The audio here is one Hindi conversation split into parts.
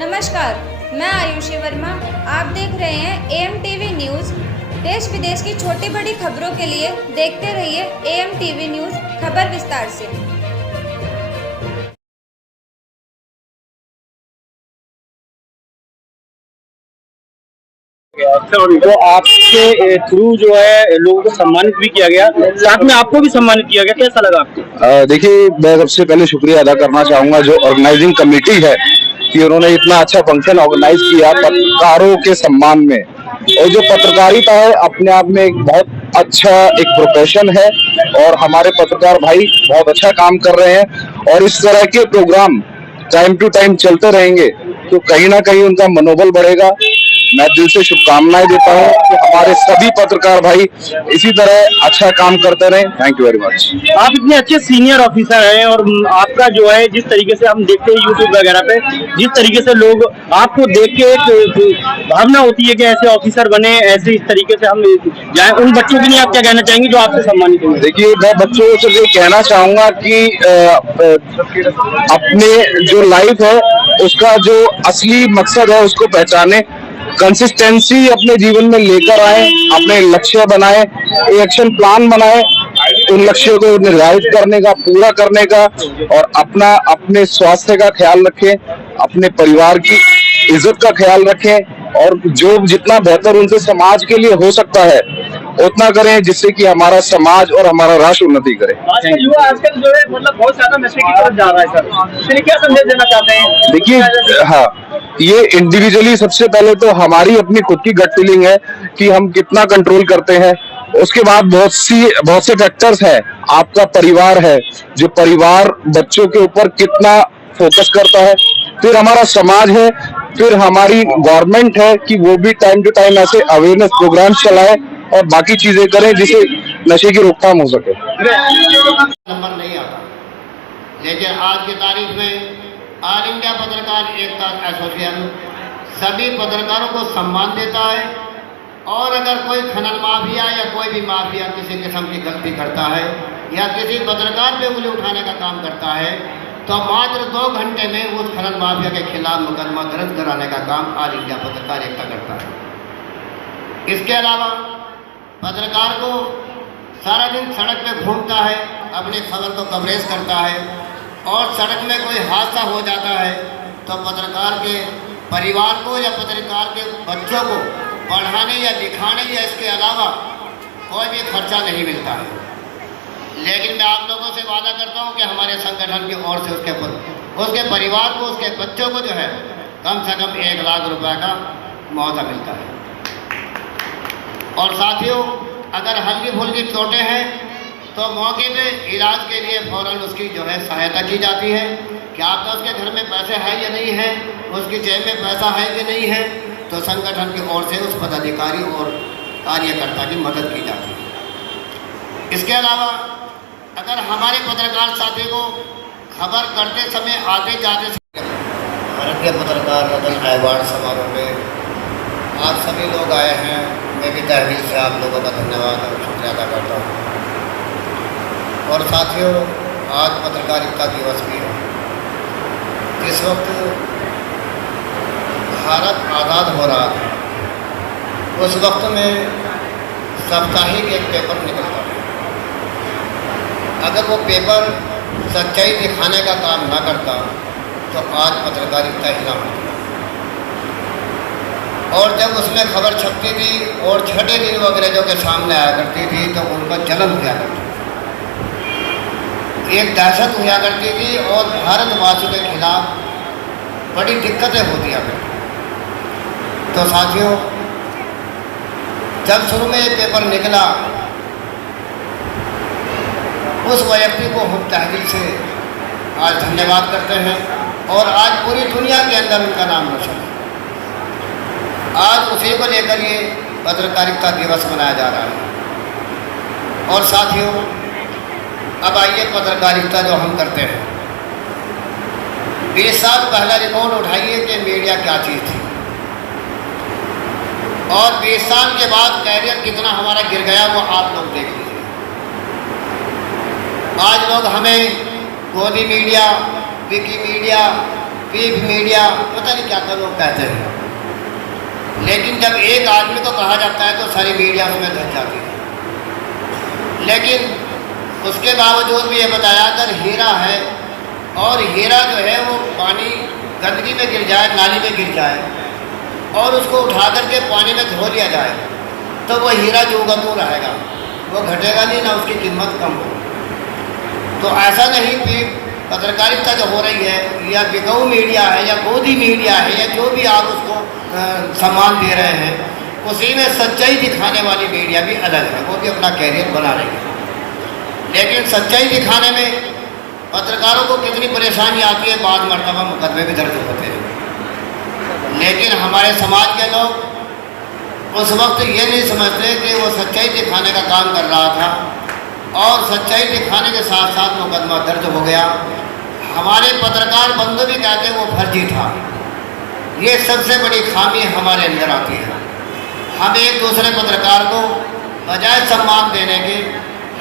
नमस्कार, मैं आयुषी वर्मा। आप देख रहे हैं एएम टीवी न्यूज़। देश विदेश की छोटी बड़ी खबरों के लिए देखते रहिए एएम टीवी न्यूज़। खबर विस्तार से। तो आपके थ्रू जो है लोगों को सम्मानित भी किया गया, साथ में आपको भी सम्मानित किया गया, कैसा लगा आपको? देखिए, मैं सबसे पहले शुक्रिया अदा करना चाहूंगा जो ऑर्गेनाइजिंग कमेटी है कि उन्होंने इतना अच्छा फंक्शन ऑर्गेनाइज किया पत्रकारों के सम्मान में। और जो पत्रकारिता है अपने आप में एक बहुत अच्छा एक प्रोफेशन है और हमारे पत्रकार भाई बहुत अच्छा काम कर रहे हैं और इस तरह के प्रोग्राम टाइम टू टाइम चलते रहेंगे तो कहीं ना कहीं उनका मनोबल बढ़ेगा। मैं दिल से शुभकामनाएं देता हूं कि हमारे सभी पत्रकार भाई इसी तरह अच्छा काम करते रहें। Thank you very much. आप इतने अच्छे सीनियर ऑफिसर हैं और आपका जो है जिस तरीके से हम देखते हैं यूट्यूब वगैरह पे, जिस तरीके से लोग आपको देख के एक भावना होती है कि ऐसे ऑफिसर बने, ऐसे इस तरीके से हम जाए, उन बच्चों के लिए आप क्या कहना चाहेंगे जो आपसे सम्मानित हुए? देखिए, मैं बच्चों से ये कहना चाहूंगा कि अपने जो लाइफ है उसका जो असली मकसद है उसको पहचाने, कंसिस्टेंसी अपने जीवन में लेकर आए, अपने लक्ष्य बनाए, एक्शन प्लान बनाए, उन लक्ष्यों को निर्धारित करने का, पूरा करने का और अपने स्वास्थ्य का ख्याल रखें, अपने परिवार की इज्जत का ख्याल रखें और जो जितना बेहतर उनसे समाज के लिए हो सकता है उतना करें जिससे कि हमारा समाज और हमारा राष्ट्र उन्नति करे। युवा आजकल जो है मतलब बहुत ज्यादा नशे की तरफ जा रहा है सर, इसलिए क्या संदेश देना चाहते हैं? देखिए, हाँ, ये इंडिविजुअली सबसे पहले तो हमारी अपनी खुद की गट फीलिंग है कि हम कितना कंट्रोल करते हैं। उसके बाद बहुत से फैक्टर्स हैं। आपका परिवार है, जो परिवार बच्चों के ऊपर कितना फोकस करता है, फिर हमारा समाज है, फिर हमारी गवर्नमेंट है कि वो भी टाइम टू टाइम ऐसे अवेयरनेस प्रोग्राम चलाए और बाकी चीजें करें जिससे नशे की रोकथाम हो सके। नंबर नहीं आता, लेकिन आज की तारीख में ऑल इंडिया पत्रकार एकता एसोसिएशन सभी पत्रकारों को सम्मान देता है और अगर कोई खनन माफिया या कोई भी माफिया किसी किस्म की गलती करता है या किसी पत्रकार पे उंगली उठाने का काम करता है तो मात्र 2 घंटे में उस खनन माफिया के खिलाफ मुकदमा दर्ज कराने का काम ऑल इंडिया पत्रकार एकता करता है। इसके अलावा पत्रकार को सारा दिन सड़क पे घूमता है, अपनी खबर को कवरेज करता है और सड़क में कोई हादसा हो जाता है तो पत्रकार के परिवार को या पत्रकार के बच्चों को पढ़ाने या लिखाने या इसके अलावा कोई भी खर्चा नहीं मिलता है। लेकिन मैं आप लोगों से वादा करता हूं कि हमारे संगठन की ओर से उसके परिवार को, उसके बच्चों को जो है कम से कम 1 लाख रुपए का मुआवजा मिलता है। और साथियों, अगर हल्की फुल्की चोटें हैं तो मौके पे इलाज के लिए फौरन उसकी जो है सहायता की जाती है। क्या आपका उसके घर में पैसे है या नहीं है, उसकी जेब में पैसा है कि नहीं है, तो संगठन की ओर से उस पदाधिकारी और कार्यकर्ता की मदद की जाती है। इसके अलावा अगर हमारे पत्रकार साथी को खबर करते समय आते जाते भारतीय पत्रकार रत्न अवार्ड समारोह में आप सभी लोग आए हैं, मैं भी तहरीर से आप लोगों का धन्यवाद और शुक्रिया अदा करता हूँ। और साथियों, आज पत्रकारिता दिवस भी है। जिस वक्त भारत आज़ाद हो रहा था उस वक्त में साप्ताहिक एक पेपर निकलता था। अगर वो पेपर सच्चाई दिखाने का काम ना करता तो आज पत्रकारिता हिला होती। और जब उसमें खबर छपती थी और छठे दिन वो अंग्रेजों के सामने आया करती थी तो उनका जलन हुआ करती थी, एक दहशत हुआ करती थी और भारतवासियों के खिलाफ बड़ी दिक्कतें होती हैं। तो साथियों, जब शुरू में ये पेपर निकला उस व्यक्ति को हम तहरीर से आज धन्यवाद करते हैं और आज पूरी दुनिया के अंदर उनका नाम रोशन है। आज उसी को लेकर ये पत्रकारिता दिवस मनाया जा रहा है। और साथियों, अब आइए पत्रकारिता जो हम करते हैं, 20 साल पहला रिकॉर्ड उठाइए कि मीडिया क्या चीज़ थी और 20 साल के बाद कैरियर कितना हमारा गिर गया वो आप लोग देख लीजिए। आज लोग हमें गोदी मीडिया, विकी मीडिया, पीफ मीडिया, पता नहीं क्या क्या लोग कहते हैं। लेकिन जब एक आदमी को कहा जाता है तो सारी मीडिया उसमें धस जाती है। लेकिन उसके बावजूद भी ये बताया अगर हीरा है और हीरा जो है वो पानी गंदगी में गिर जाए, नाली में गिर जाए और उसको उठा करके पानी में धो लिया जाए तो वो हीरा जो होगा तो रहेगा, वो घटेगा नहीं, ना उसकी कीमत कम हो। तो ऐसा नहीं कि पत्रकारिता जो हो रही है या बिकाऊ मीडिया है या गोदी मीडिया है या जो भी आप उसको सम्मान दे रहे हैं, उसी में सच्चाई दिखाने वाली मीडिया भी अलग है, वो भी अपना कैरियर बना रही है। लेकिन सच्चाई दिखाने में पत्रकारों को कितनी परेशानी आती है, बाद मरतबा मुकदमे भी दर्ज होते हैं। लेकिन हमारे समाज के लोग उस वक्त ये नहीं समझते कि वो सच्चाई दिखाने का काम कर रहा था और सच्चाई दिखाने के साथ साथ मुकदमा दर्ज हो गया। हमारे पत्रकार बंधु भी कहते हैं वो फर्जी था। ये सबसे बड़ी खामी हमारे अंदर आती है। हम एक दूसरे पत्रकार को बजाय सम्मान देने के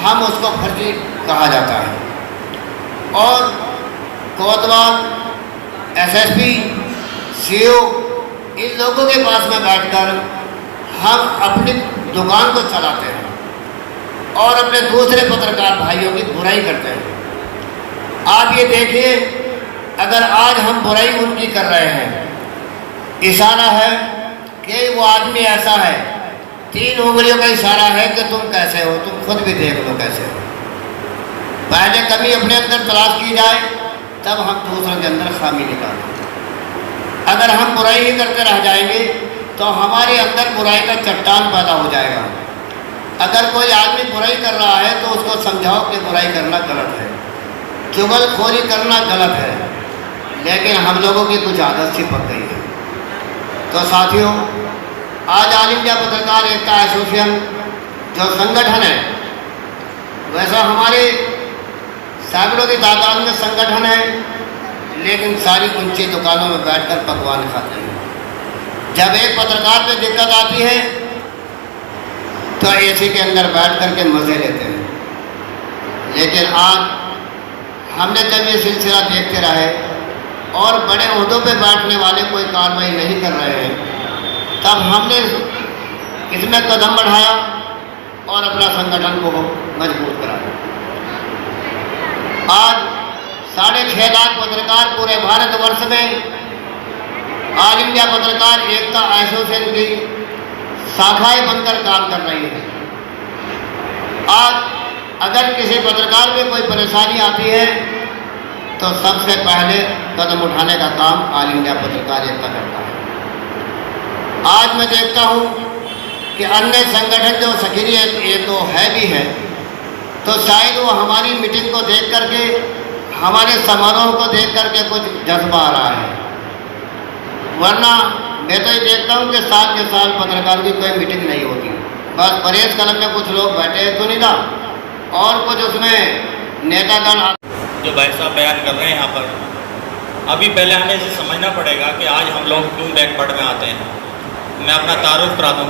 हम उसको फर्जी कहा जाता है। और कोतवाल, एसएसपी, सीओ, इन लोगों के पास में बैठकर हम अपनी दुकान को चलाते हैं और अपने दूसरे पत्रकार भाइयों की बुराई करते हैं। आप ये देखिए, अगर आज हम बुराई उनकी कर रहे हैं, इशारा है कि वो आदमी ऐसा है, 3 उंगलियों का इशारा है कि तुम कैसे हो, तुम खुद भी देख लो कैसे हो। पहले कमी अपने अंदर तलाश की जाए, तब हम दूसरों के अंदर खामी निकालें। अगर हम बुराई ही करते रह जाएंगे तो हमारे अंदर बुराई का चट्टान पैदा हो जाएगा। अगर कोई आदमी बुराई कर रहा है तो उसको समझाओ कि बुराई करना गलत है, चुगलखोरी करना गलत है, लेकिन हम लोगों की कुछ आदत सी पक गई है। तो साथियों, आज ऑल इंडिया पत्रकार एकता एसोसिएशन जो संगठन है, वैसा हमारे सैकड़ों की तादाद में संगठन है, लेकिन सारी ऊंची दुकानों में बैठकर पकवान खाते हैं। जब एक पत्रकार पे दिक्कत आती है तो एसी के अंदर बैठ करके मज़े लेते हैं। लेकिन आज हमने जब ये सिलसिला देखते रहे और बड़े ओहदों पे बैठने वाले कोई कार्रवाई नहीं कर रहे हैं, तब हमने इसमें कदम बढ़ाया और अपना संगठन को मजबूत कराया। आज 6.5 लाख पत्रकार पूरे भारतवर्ष में ऑल इंडिया पत्रकार एकता एसोसिएशन की शाखाएं बनकर काम कर रही है। आज अगर किसी पत्रकार में कोई परेशानी आती है तो सबसे पहले कदम उठाने का काम ऑल इंडिया पत्रकार एकता करता है। आज मैं देखता हूँ कि अन्य संगठन जो सक्रिय ये तो है भी है, तो शायद वो हमारी मीटिंग को देख करके, हमारे समारोह को देख करके कुछ जज्बा आ रहा है। वरना मैं तो ये देखता हूँ कि साल के साल पत्रकारों की कोई मीटिंग नहीं होती, बस परेश कलम में कुछ लोग बैठे हैं सुनीता और कुछ उसमें नेतागण। जो भाई साहब बयान कर रहे हैं यहाँ पर, अभी पहले हमें इसे समझना पड़ेगा कि आज हम लोग क्यों बैकवर्ड में आते हैं। मैं अपना तारुफ करा दूँ,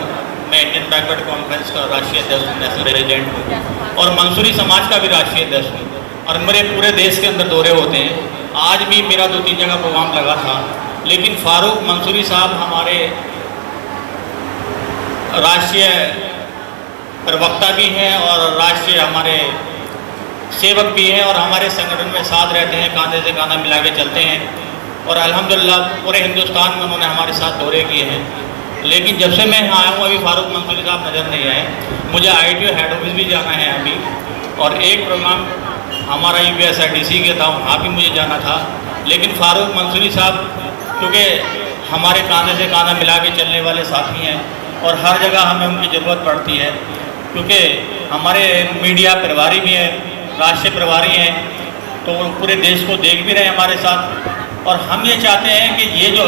मैं इंडियन बैकवर्ड कॉन्फ्रेंस का राष्ट्रीय अध्यक्ष हूँ, नेशनल प्रेसिडेंट हूँ और मंसूरी समाज का भी राष्ट्रीय अध्यक्ष हूँ और मेरे पूरे देश के अंदर दौरे होते हैं। आज भी मेरा 2-3 जगह प्रोग्राम लगा था, लेकिन फारूक मंसूरी साहब हमारे राष्ट्रीय प्रवक्ता भी हैं और राष्ट्रीय हमारे सेवक भी हैं और हमारे संगठन में साथ रहते हैं, कांधे से कांधा मिला के चलते हैं और अल्हम्दुलिल्लाह पूरे हिंदुस्तान में उन्होंने हमारे साथ दौरे किए हैं। लेकिन जब से मैं यहाँ आया हूँ अभी फारूक मंसूरी साहब नज़र नहीं आए। मुझे ITO हेड ऑफिस भी जाना है अभी, और एक प्रोग्राम हमारा UPSRTC के था, वहाँ भी मुझे जाना था। लेकिन फारूक मंसूरी साहब क्योंकि हमारे कांधे से कांधा मिला के चलने वाले साथी हैं और हर जगह हमें उनकी ज़रूरत पड़ती है, क्योंकि हमारे मीडिया प्रभारी भी हैं, राष्ट्रीय प्रभारी हैं, तो वो पूरे देश को देख भी रहे हैं हमारे साथ। और हम ये चाहते हैं कि ये जो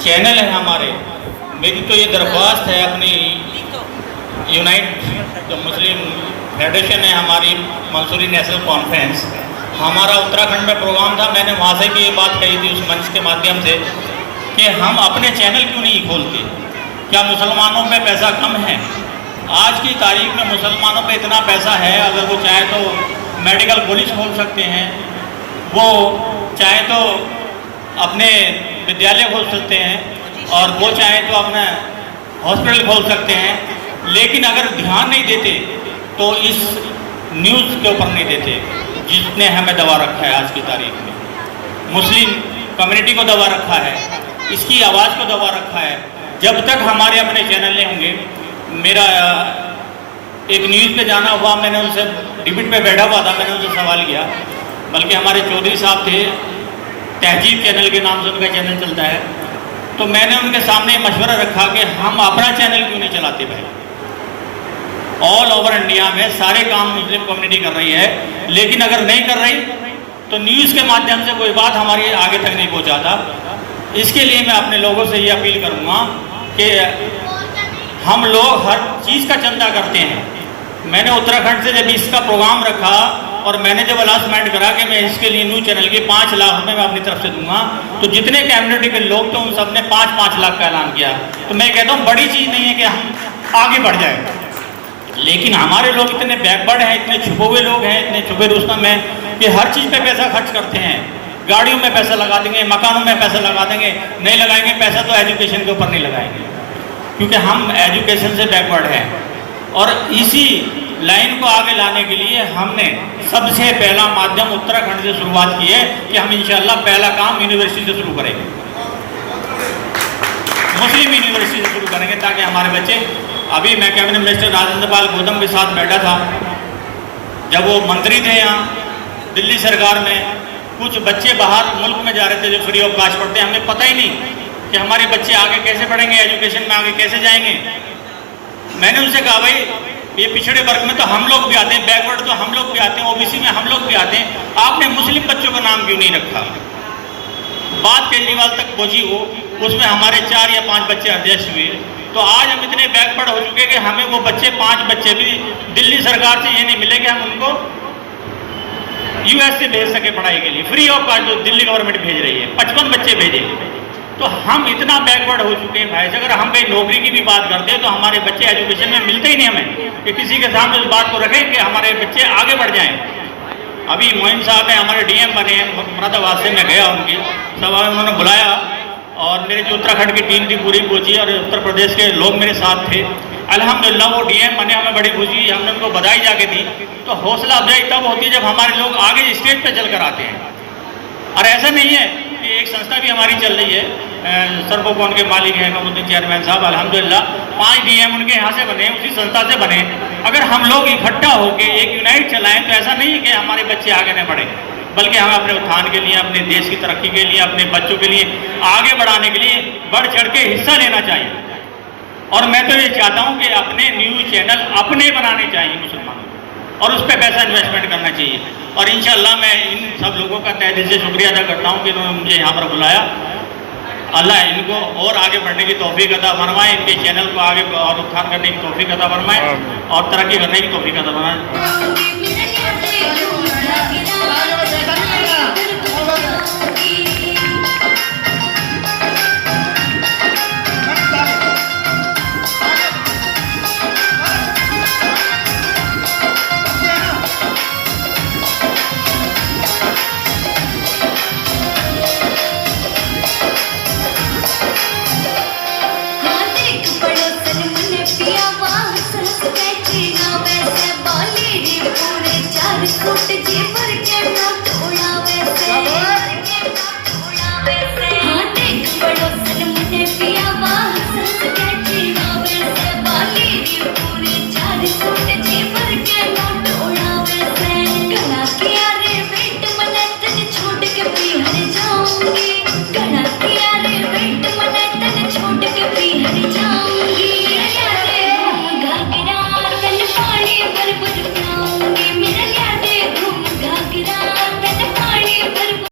चैनल है हमारे, मेरी तो ये दरख्वास्त है अपनी यूनाइट जो मुस्लिम फेडरेशन है हमारी मंसूरी नेशनल कॉन्फ्रेंस, हमारा उत्तराखंड में प्रोग्राम था, मैंने वहाँ से भी ये बात कही थी उस मंच के माध्यम से कि हम अपने चैनल क्यों नहीं खोलते। क्या मुसलमानों में पैसा कम है? आज की तारीख में मुसलमानों पे इतना पैसा है, अगर वो चाहे तो मेडिकल कॉलेज खोल सकते हैं, वो चाहे तो अपने विद्यालय खोल सकते हैं और वो चाहें तो अपना हॉस्पिटल खोल सकते हैं, लेकिन अगर ध्यान नहीं देते तो इस न्यूज़ के ऊपर नहीं देते जिसने हमें दबा रखा है। आज की तारीख में मुस्लिम कम्युनिटी को दबा रखा है, इसकी आवाज़ को दबा रखा है। जब तक हमारे अपने चैनल नहीं होंगे, मेरा एक न्यूज़ पे जाना हुआ, मैंने उनसे डिबेट पे बैठा हुआ था, मैंने उनसे सवाल किया, बल्कि हमारे चौधरी साहब थे, तहजीब चैनल के नाम से उनका चैनल चलता है, तो मैंने उनके सामने मशवरा रखा कि हम अपना चैनल क्यों नहीं चलाते भाई। ऑल ओवर इंडिया में सारे काम मुस्लिम कम्युनिटी कर रही है, लेकिन अगर नहीं कर रही तो न्यूज़ के माध्यम से कोई बात हमारी आगे तक नहीं पहुँचाता। इसके लिए मैं अपने लोगों से ये अपील करूँगा कि हम लोग हर चीज़ का चंदा करते हैं। मैंने उत्तराखंड से जब इसका प्रोग्राम रखा और मैंने जब अनाउंसमेंट करा कि मैं इसके लिए न्यूज़ चैनल के 5 लाख रुपये मैं अपनी तरफ से दूंगा, तो जितने कम्युनिटी के लोग थे उन सब ने 5-5 लाख का ऐलान किया। तो मैं कहता हूँ बड़ी चीज़ नहीं है कि हम आगे बढ़ जाए, लेकिन हमारे लोग इतने बैकवर्ड हैं, इतने छुपे हुए लोग हैं, इतने छुपे रुस्तम हैं कि हर चीज़ पे पैसा खर्च करते हैं। गाड़ियों में पैसा लगा देंगे, मकानों में पैसा लगा देंगे, नहीं लगाएंगे पैसा तो एजुकेशन के ऊपर नहीं लगाएंगे, क्योंकि हम एजुकेशन से बैकवर्ड हैं। और इसी लाइन को आगे लाने के लिए हमने सबसे पहला माध्यम उत्तराखंड से शुरुआत की है कि हम इंशाल्लाह पहला काम यूनिवर्सिटी से शुरू करेंगे, मुस्लिम यूनिवर्सिटी से शुरू करेंगे, ताकि हमारे बच्चे। अभी मैं कैबिनेट मिनिस्टर राजेंद्र पाल गौतम के साथ बैठा था, जब वो मंत्री थे यहाँ दिल्ली सरकार में, कुछ बच्चे बाहर मुल्क में जा रहे थे जो फ्री ऑफ कास्ट पढ़ते हैं। हमें पता ही नहीं कि हमारे बच्चे आगे कैसे पढ़ेंगे, एजुकेशन में आगे कैसे जाएंगे। मैंने उनसे कहा भाई ये पिछड़े वर्ग में तो हम लोग भी आते हैं, बैकवर्ड तो हम लोग भी आते हैं, ओबीसी में हम लोग भी आते हैं, आपने मुस्लिम बच्चों का नाम क्यों नहीं रखा। बात केजरीवाल तक पहुंची हो, उसमें हमारे 4 या 5 बच्चे अध्यक्ष हुए। तो आज हम इतने बैकवर्ड हो चुके कि हमें वो बच्चे 5 बच्चे भी दिल्ली सरकार से ये नहीं मिले कि हम उनको यूएस से भेज सके पढ़ाई के लिए, फ्री ऑफ कॉस्ट जो दिल्ली गवर्नमेंट भेज रही है, 55 बच्चे भेजे। तो हम इतना बैकवर्ड हो चुके हैं भाई। अगर हम कहीं नौकरी की भी बात करते हैं तो हमारे बच्चे एजुकेशन में मिलते ही नहीं हमें कि किसी के सामने उस बात को रखें कि हमारे बच्चे आगे बढ़ जाएं। अभी मोइन साहब हैं, हमारे डीएम बने हैं मुरादाबाद से, मैं गया उनकी सभा में, उन्होंने बुलाया और मेरे जो उत्तराखंड की टीम थी पूरी पहुंची और उत्तर प्रदेश के लोग मेरे साथ थे। अल्हम्दुलिल्लाह वो डीएम बने, हमें बड़ी खुशी, हमने उनको बधाई जाके दी। तो हौसला अफजाई तब होती है जब हमारे लोग आगे स्टेज पर चल कर आते हैं। और ऐसा नहीं है कि एक संस्था भी हमारी चल रही है, सर्वोपवन के मालिक हैं कमरुद्दीन चेयरमैन साहब, अल्हम्दुलिल्लाह 5 डीएम उनके यहाँ से बने, उसी संस्था से बने। अगर हम लोग इकट्ठा होकर एक यूनाइट चलाएं तो ऐसा नहीं है कि हमारे बच्चे आगे नहीं बढ़े, बल्कि हमें अपने उत्थान के लिए, अपने देश की तरक्की के लिए, अपने बच्चों के लिए आगे बढ़ाने के लिए बढ़ चढ़ के हिस्सा लेना चाहिए। और मैं तो ये चाहता हूँ कि अपने न्यूज़ चैनल अपने बनाने चाहिए मुसलमानों को, और उस पर पैसा इन्वेस्टमेंट करना चाहिए। और इंशाल्लाह मैं इन सब लोगों का तहे दिल से शुक्रिया अदा करता हूँ कि इन्होंने मुझे यहाँ पर बुलाया। अल्लाह इनको और आगे बढ़ने की तौफीक अता फरमाए, इनके चैनल को आगे और उत्थान करने की तौफीक अता फरमाए और तरक्की करने की तौफीक अता फरमाए।